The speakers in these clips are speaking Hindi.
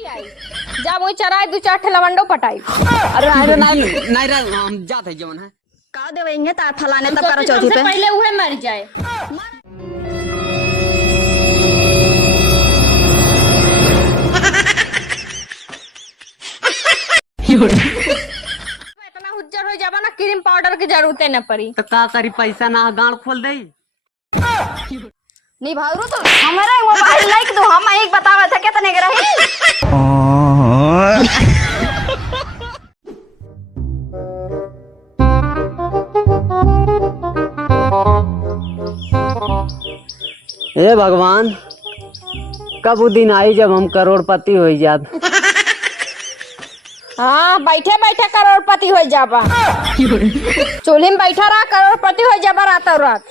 जा मुई चराए दू चार ठे लवंडो पटाई। अरे नहीं नहीं रे हम जात है जवन है का देवेंगे तार फलाने तब करो चौथी पे पहले उहे मर जाए। इतना हुज्जर हो जाबा ना क्रीम पाउडर की जरूरत न पड़ी। तो का करी पैसा ना गांड खोल दे नहीं भाऊ तो हमारा मोबाइल लाइक दो हम एक बतावा था कितने के रही। हे भगवान कब वो दिन आई जब हम करोड़पति हो जात। हाँ बैठे बैठे करोड़पति हो जाबा। चूल्ही में बैठा रहा करोड़पति हो जाबा रातों रात।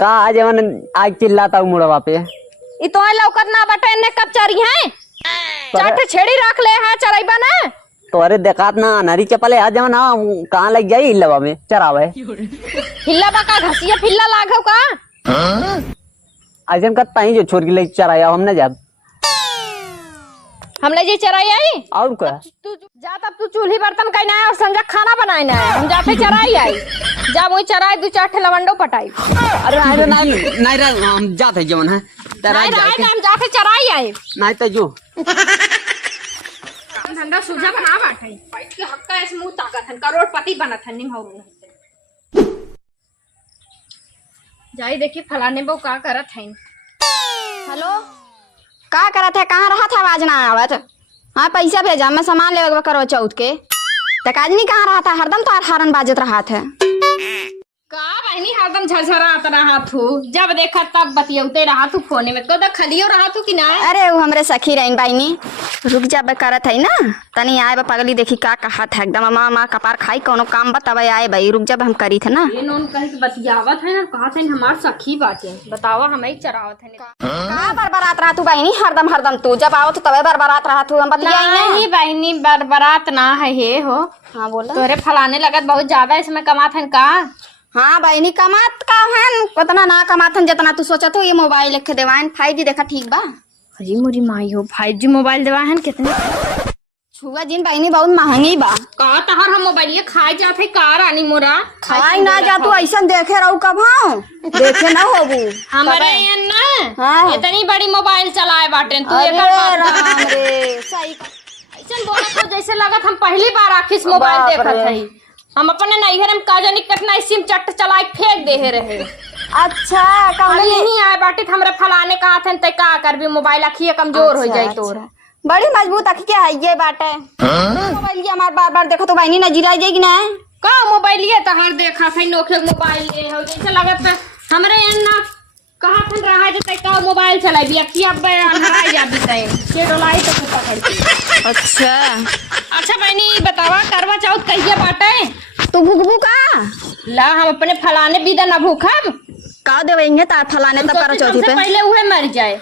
का आज जवन आज चिल्लाता हूँ मुड़वा पे ई तो लौकत ना बटे ने कब चरी है चाट छेड़ी रख ले है चराइबा ना तोरे देखात ना नरी चपले आज जवन कहाँ लग जाई हिलवा में चरावे हिल्ला बा का घसिया फिल्ला लागव का आज हम कत ताई जो छोड़ के ले चराया हमने जाब हमले जी चराई आई और क्या तू जा तब तू चूल्ही बर्तन कहना है और संजा खाना बनाना है। हम जाते चराई आई जा मुई चराए दू चार ठे लवंडो पटाई। अरे नहीं नहीं रे हम जात है जवन है नहीं हम जाते चराई आई नहीं तो जो धंधा सूझा बना बैठे बैठ के हक्का ऐसे मुंह ताकत हन करोड़पति बनत हन निम हो जाई देखी फलाने बो का करत हन। हेलो का करत है कहाँ रहा था आवाज ना आवत। हाँ पैसा भेजा मैं सामान ले करो चौथ के तक आदमी कहाँ रहा था हरदम तो हारन बाजत रहा था का बहनी हरदम झरझरात रहा तू जब देखा तब बतियौते रहा तू फोने में तो खलियो रहा तू कि ना। अरे वो हमरे सखी रही बहनी रुक जा करत है ना तनी आए बा पगली देखी का कहा था एकदम मामा कपार खाई कोनो काम बतावे आए भाई रुक जब हम करी थे ना ये नोन कहीं बतियावत है ना कहा था हमार सखी बाटे बतावा हमें चरावत है का बरबरात रहा तू बहनी हरदम तू जब आओ तो तबे बरबरात रहा तू हम बतिया नहीं बहनी बरबरात ना है ये हो। हाँ बोला तोरे फलाने लगत बहुत ज्यादा इसमें कमात है का। हाँ बहनी कमात का है उतना ना कमात हन जितना तू सोचत हो। ये मोबाइल लेके देवान 5G देखा ठीक बा। अजी मोरी माई हो 5G मोबाइल देवा है कितने छुआ जिन बहनी बहुत महंगी बा का तहर हम मोबाइल ये खाए जाते का रानी मोरा खाई ना जा तू ऐसा देखे रहू कब हाँ देखे ना होबू हमारे ये ना हाँ। इतनी बड़ी मोबाइल चलाए बाटे तू अरे राम रे सही ऐसा बोला तो जैसे लगत हम पहली बार आखिस मोबाइल देखत हई। हम अपने नैहर में का जानी कितना सिम चट चला के फेंक दे रहे। अच्छा कौन नहीं आए बाटे हमरे फलाने का हाथ ते का करबी मोबाइल अखिए कमजोर हो जाई तोर बड़ी मजबूत अखी क्या है ये बाटे मोबाइल ये हमार बार देखो तो बहनी नजरा जाएगी ना का मोबाइल ये तहर देखा सही नोखे मोबाइल ये हो जैसे लगत हमरे अन्ना कहा थन रहा जते का मोबाइल चलाबी अखिया अब अंधरा जाबी तई से डोलाई तो पकड़ के। अच्छा बहनी बतावा करवा चौथ कहिए बाटे तू भूखबू का ला हम अपने फलाने बिदा ना भूखब का देवेंगे तार फलाने तब करो चौथी पे पहले उहे मर जाए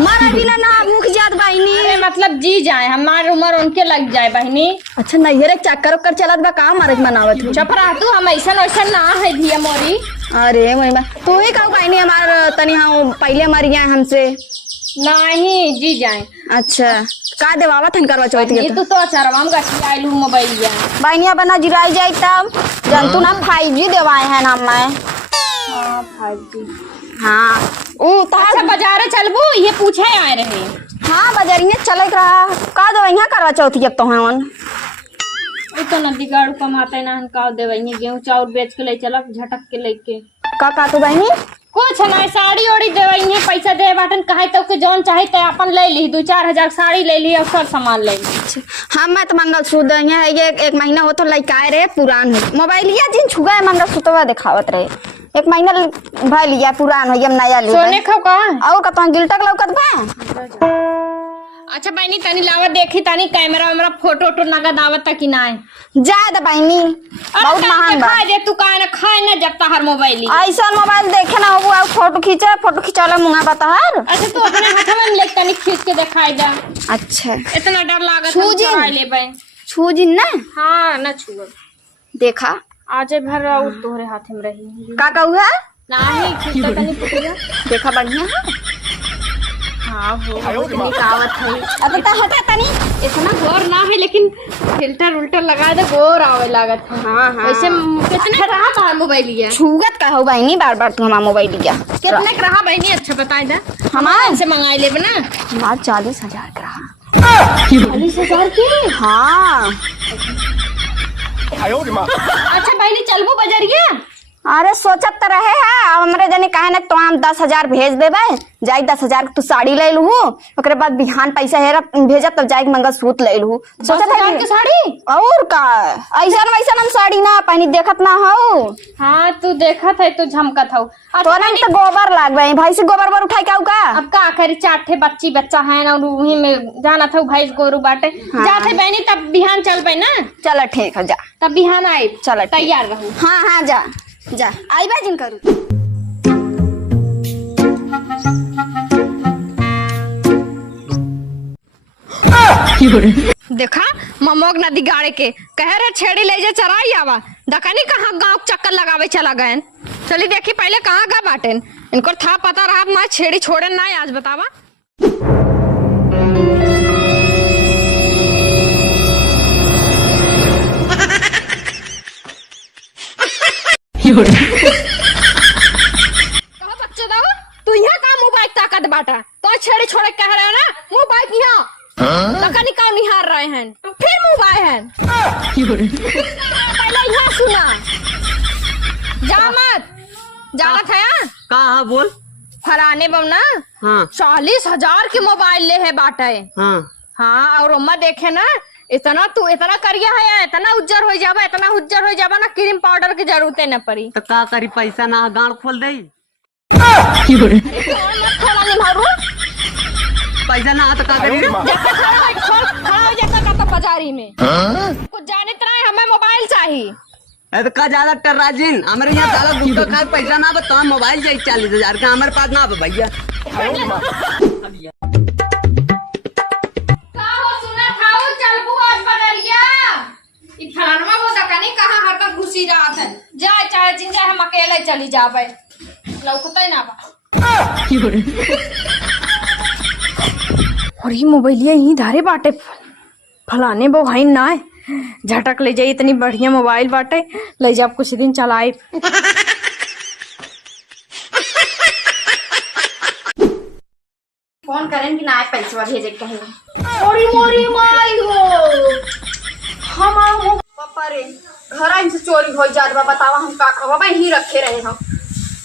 मारा बिना ना भूख जात बहनी अरे मतलब जी जाए हमार उम्र उनके लग जाए बहनी। अच्छा नैहर एक चक्कर चलत बा का मरज मनावत हूँ चुप रह तू हम ऐसा वैसा ना है धिया मोरी। अरे महिमा तू ही कहू बहनी हमार तनी हाँ पहले मर गए हमसे नहीं जी जाए। अच्छा का देवावा थन करवा चौथ ये तो अचारवा हम गठी आइलू मोबाइल या बहनिया बना जिराई जाए तब जंतु ना 5G देवाए हैं ना मैं 5G हाँ ओ अच्छा बाजार चलबू ये पूछे आए रहे। हाँ बाजारिया चलत रहा का देवैया करवा चौथ जब तो हन तो नदी गाड़ू कमाते ना का देवैया गेहूं चाउर बेच के ले चलक झटक के लेके का तू बहनी कुछ ना साड़ी ओड़ी देवैया पैसा दे बाटन कहे तो के जौन चाहे ते अपन ले ली 2-4 हजार साड़ी ले ली और सब सामान ले ली। हाँ मैं तो मंगलसूत्र है ये एक महीना हो तो लइकाए रे पुरान है मोबाइल लिया जिन छुआ मंगलसूत्र दिखावत रहे एक महीना भाई लिया पुरान है नया लिया सोने खाओ का और का तो गिल्टक लौकत बा। अच्छा बहनी तनी लावा देखी तनी कैमरा वैमरा फोटो नगद आवत कि ना ज्यादा बहनी बहुत महंगा खा दे तू का ना खाए ना जब तहर मोबाइल ऐसा मोबाइल देखे ना हो फोटो खींचा मुंगा बताहर। अच्छा तू अपने हाथ में ले तनी खींच के दिखाई दे। अच्छा इतना डर लागत छू जिन ना हाँ ना छुआ देखा आज भर और तोहरे हाथ में रही का कहू है नहीं खींच तनी पुटिया देखा बढ़िया है हाँ हो कितनी कावत है। अब तो हटा तनी। इतना गोर ना है लेकिन फिल्टर उल्टर लगा दे गोर आवे लागत है। हाँ हाँ वैसे कितने रहा था मोबाइल लिया? छुगत का हो बहनी बार बार तू हमारा मोबाइल लिया। कितने का रहा बहनी? अच्छा बताए दे। हमारा से मंगाई ले बना। हमारा 40,000 का रहा। 40,000 की? हाँ। अच्छा बहनी चलबो बजरिया? अरे सोचत तो रहे है अब हमरे जने कहे ना तो हम 10,000 भेज देबे। जाई 10,000 तू साड़ी ले लू। ओकरे बाद बिहान पैसा हेरा भेजब तब जाई मंगलसूत्र ले लू। सोचत 10,000 है की साड़ी? और का ऐसा वैसा हम साड़ी ना पहनी देखत ना हो। हाँ तू देखत है तो झमकत हो। तो ना तो गोबर लाग गई भाई से गोबर बर उठाई का का। अब का करे 4 बच्ची बच्चा है ना वही में जाना था भाई गोरू बाटे। हाँ। जाते बहनी तब बिहान चल पे ना। चल ठीक है जा। तब बिहान आए चल ठीक। तैयार रहू। हाँ हाँ जा जा आई बा जिन करू। देखा ममोग नदी गाड़े के कह रहे छेड़ी ले जा चराई आवा दकानी कहाँ गांव चक्कर लगावे चला गए। चली देखी पहले कहाँ गा बाटेन इनको था पता रहा मैं छेड़ी छोड़े ना आज बतावा। कहा बच्चे दाओ तू यहाँ का मोबाइल ताकत बाटा तो छेड़ी छोड़े कह रहे हो ना मोबाइल यहाँ दकानी का निहार रहे हैं फिर मोबाइल हैं। पहले यहाँ सुना जा मत जाना था यहाँ कहा बोल। फलाने बमना हाँ 40,000 के मोबाइल ले है बाटे। हाँ हाँ और उम्मा देखे ना इतना तू इतना करिया है इतना उज्जर हो जावा इतना उज्जर हो जावा ना क्रीम पाउडर की जरूरत न पड़ी। तो का करी पैसा ना गाड़ खोल दे। पैसा ना तो का करी। खड़ा हो जाता का तो बाजारी में कुछ जाने तरह हमें मोबाइल चाहिए। तो का ज्यादा टर्राजिन हमारे यहाँ ज्यादा गुस्सा का पैसा ना बता मोबाइल चाहिए 40,000 का हमारे पास ना भैया। जाए चाहे जिन जाए हम अकेले चली जावे लौकते ना बा। और ये मोबाइलिया यही धारे बाटे फलाने बो भाई ना झटक ले जाए इतनी बढ़िया मोबाइल बाटे ले जा कुछ दिन चलाए। फोन करें कि ना पैसा भेजे कहीं। मोरी मोरी माई हो हम पापा रे घर इनसे चोरी हो जात बा बतावा हम का करबा भाई ही रखे रहे हम।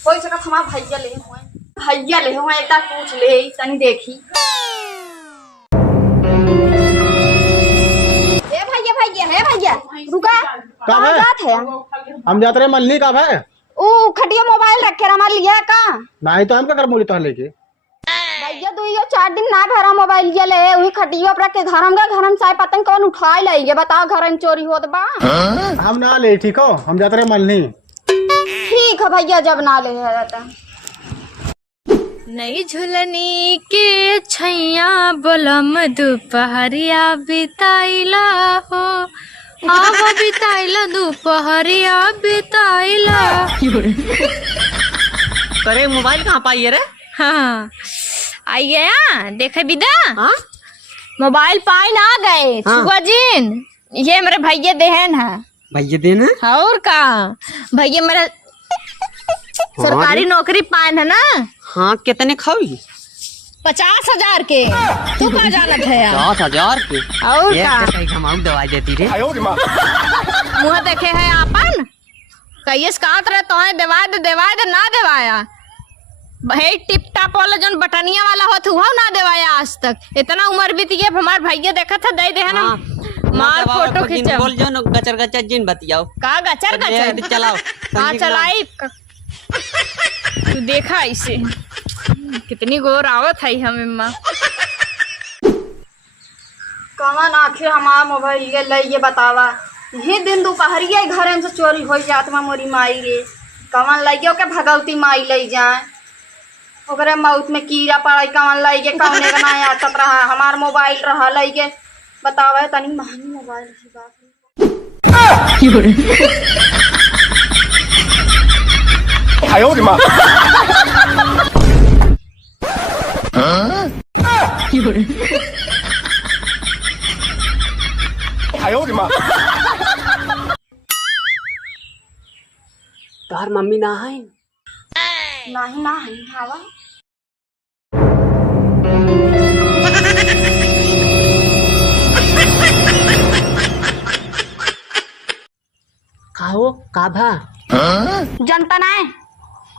कोई जगह हमारा भैया ले हुए एकटा पूछ ले तनी देखी। ए भैया रुका कब है? बात है हम जाते रहे मल्ली कब है? ओ खटिया मोबाइल रखे हमारे लिया का नहीं तो हम क्या कर मोली तो लेके भैया 2-4 दिन ना भरा मोबाइल ले वही खटिया पर के घर हम चाहे पतंग कौन उठाए लेंगे बताओ घर में चोरी होत बा। हम ना ले ठीक हो हम जाते रहे मल्ली। ठीक है भैया जब ना ले रहता नई झुलनी के छैया बोलम दोपहरिया बिताइला हो आवा बिताइला दोपहरिया बिताइला। करे मोबाइल कहाँ पाई रे? हाँ आई गया देखे बिदा। हाँ मोबाइल पाई ना गए हाँ। सुबह जिन ये मेरे भैया देहन है भैया देना और का भैया मेरा सरकारी नौकरी पाए है ना। हाँ कितने खाओगी? 50,000 के तू कहाँ जानत है यार 10,000 के और का घमाऊ दवाई देती रे। मुँह देखे है आपन कहिए कात रहे तो है देवाय दे ना देवाया भाई टिप टाप वाला जो बटनिया वाला होत हुआ ना देवाया आज तक इतना उम्र बीत गया हमारे भैया देखा था दे दे ना मार फोटो खींचा बोल जो न गचर गचर जिन बतियाओ का गचर गचर चलाओ। हाँ चलाई तू देखा इसे कितनी गोर आवत है हमें माँ कवन आखिर हमारा मोबाइल ये बतावा यही दिन दोपहरिया घर से चोरी हो जात मोरी माई रे कवन लगे के भगवती माई ले जाए ओकरे मौत में कीड़ा पड़ा कवन लगे कौने का नया आतत रहा हमार मोबाइल रहा लगे बतावा तनी महंगी मोबाइल तार मम्मी ना है नहीं ना है हवा खाओ का भा जनता ना है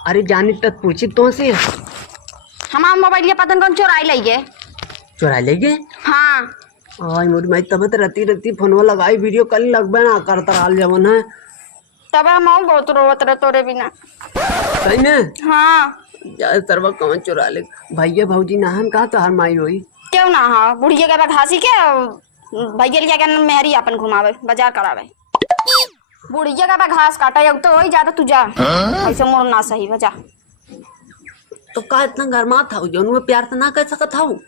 अरे जानी तक पूछी तो से हमारा मोबाइल ये पता कौन चुराई लइए चुरा लेगे हाँ आई मोरी माई तबत रती रती फोनवा लगाई वीडियो कल लगबे ना करता हाल जवन है तब हम बहुत रोवत रहे तोरे बिना सही में हाँ जा सरवा कौन चुरा ले भैया भौजी नाहन कहा तो हर माई होई क्यों ना हाँ बुढ़िया के घासी के भैया लिया के मेहरी अपन घुमावे बाजार करावे बुढ़िया का घास काटा तो वही ज्यादा तू जा ऐसे मोड़ ना सही बजा तो का इतना गरमा था जौन में प्यार से ना कर सकत हूँ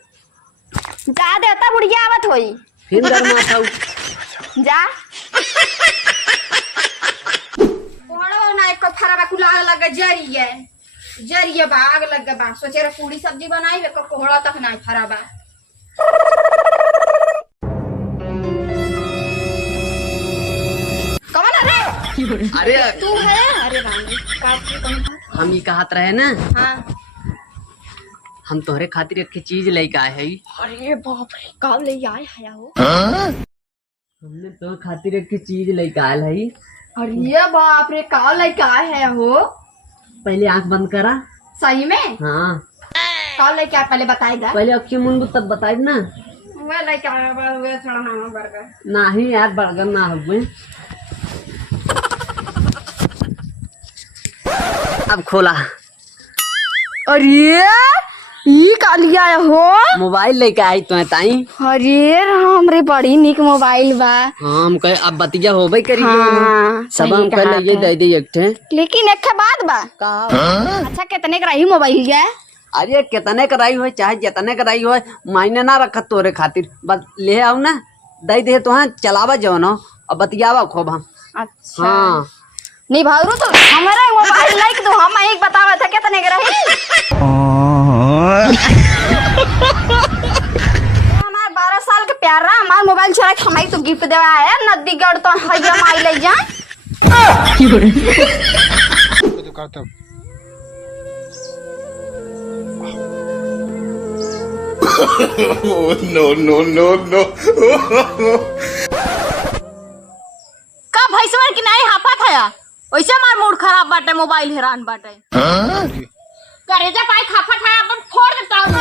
जा देता बुढ़िया आवत होई फिर गरमा था जा कोड़ो ना एक फराबा कुलार लग जरिए जरिए बाग लग बा सोचे रे पूरी सब्जी बनाई वे कोहड़ा तक ना फराबा कौन है अरे तू है अरे रानी हम ये कहत रहे ना हाँ हम तोहरे खातिर एक चीज लेके आए है अरे बाप रे कब ले आए है हो हमने तोहरे खातिर एक चीज लेके आयल है अरे बाप रे कब लेके आए है हो पहले आंख बंद करा सही में हाँ कब लेके आए पहले बताएगा पहले अक्षय मुंडू तब बताए ना वो लेके आया वो थोड़ा नाम बर्गर नहीं यार बर्गर ना हुए अब खोला अरे ये का लिया हो मोबाइल लेके आई तो ताई अरे हमरे बड़ी निक मोबाइल बा हाँ हम कहे अब बतिया होबे करी हाँ, सब सही हम कहा कहे ये था। दे दे एक ठे लेकिन एक बात बा अच्छा कितने का रही मोबाइल है अरे कितने कराई हो चाहे जितने कराई हो मायने ना रखत तोरे खातिर बस ले आओ ना दे दे तो हाँ चलावा जो ना अब बतियावा खूब हम अच्छा हाँ नहीं भाऊ तो हमारा मोबाइल लाइक दो हम एक बतावा था कितने का रही हमारे 12 साल के प्यार रहा हमारा मोबाइल चुरा के हमारी तो गिफ्ट देवा है नदी गढ़ तो हैया माई ले जा का भैंसवर की नहीं हाफा खाया वैसे हमार मूड खराब बाटे मोबाइल हैरान बाटे करेजा पाई खाफा खाया अपन फोड़ देता हूं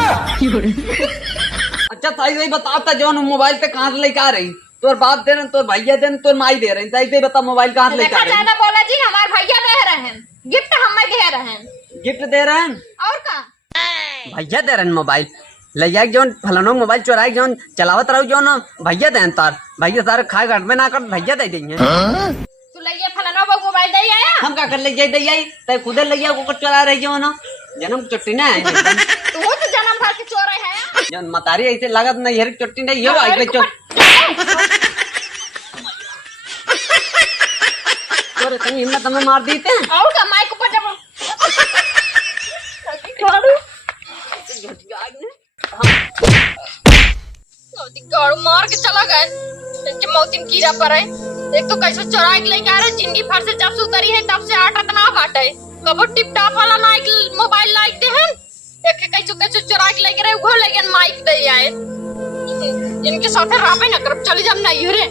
अच्छा सही सही बताता जो मोबाइल पे कहाँ से लेके आ रही तोर बाप दे रहे तोर भैया दे रहे तोर माई दे रहे सही सही बता मोबाइल कहाँ से लेके आ देखा रही ज्यादा बोला जी हमारे भैया दे रहे हैं गिफ्ट हमें दे रहे हैं गिफ्ट दे रहे हैं और का भैया दे रहे हैं मोबाइल ले जाए जौन फलानो मोबाइल चुराए जौन चलावत रहो जौन भैया दे तार भैया तार खाए घट में ना कर भैया दे देंगे तू लइए फलाना वो मोबाइल दे आया हम का कर ले जाए दे आई तय खुद ले जाए को चला रही जो ना जन्म चुट्टी ना है तू तो जन्म भर के चोर है जौन मतारी ऐसे लागत नहीं हर चुट्टी नहीं हो आई चोर चोर कहीं हिम्मत हमें मार दी थे और का माइक ऊपर जब गाड़ मार के चला गए इनके मौतिन कीड़ा पर है एक तो कैसे चुरा के लेके आ रहे जिंदगी भर से जब से उतरी है तब से आटा तना बाटे कबो टिप टॉप वाला नाइक मोबाइल लाइक दे हैं एक कैसे कैसे चुरा के लेके रहे वो लेकिन माइक दे आए इनके साथ राबे ना कर चले जब नहीं रे